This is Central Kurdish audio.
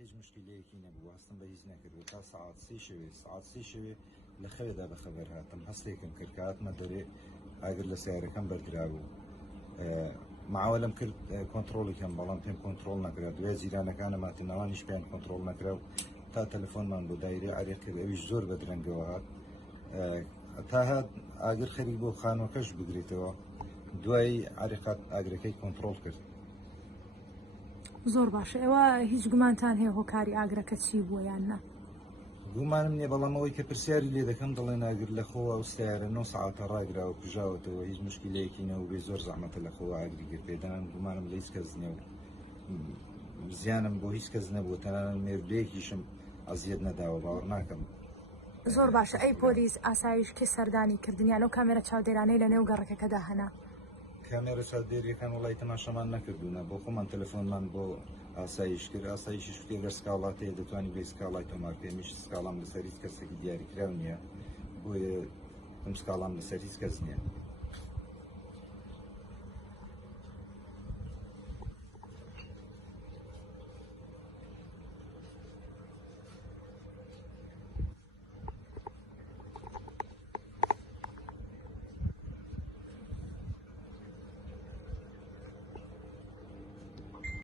هیچ مشکلەیەکی نەبوو هەستم بە هیچ نەکردو تا ساعت سێ شەوێ لە خەوێدا بەخەبەر هاتم هەستێکم کرد کە هاتمە دەرێ ئاگر لە سیارەکەم بەردرا بوو معاولم کرد کۆنتترۆڵێکم بەڵام پێم کۆنتترۆل نەکرا دوێ زیرانەکانە ماتنەوانیش پێیان کۆنتترۆل نەکرا و تا تەلەفۆنمان بۆ دایرێ ئارێک کرد ئەویش زۆر بە درەنگەوە هات تا هات ئاگر خەریک بۆ خانوەکەش بگرێتەوە دوای عریقات ئاگرەکەی کۆنتترۆل کرد. زۆر باشە ئێوە هیچ گومانتان هەیە هۆکاری ئاگرەکە چی بووە یان نە؟ گومانم نییە بەڵام ئەوەی کە پرسیاری لێ دەکەم دەڵێن ئاگر لە خۆوە ئەو سیارە 9 ساعتە ڕاگرا و کوژاوەتەوە هیچ مشکلەیەکی نەوە بێ زۆر زەحمەتە لە خۆوە ئاگری کرد پێدەنان گومانم لە هیچ کەس نییە و زیانم بۆ هیچ کەس نەبوو تەنانەت مێردەیەکیشم ئەزیەت نەداوە باوەڕ ناکەم. زۆر باشە ئەی پۆلیس ئاسایش کێ سەردانی کردنیان ئەو کامێرە چاودێرانەی لە نێو گەڕەکەکەدا هەنا؟ کامێرە چاودێریەکان وڵای تەماشامان نەکردوونە بۆ خۆمان تەلەفۆنمان بۆ ئاسایش کرد ئاسایشیش کوتی ئەگەر سکاڵات هەیە دەتوانانی بێ سکاڵای تۆمار پێمیش سکاڵام لەسەر هیچ کەسێکی دیاریکراو نییە بۆیە ئەم سکاڵام لەسەر هیچ کەس نییە.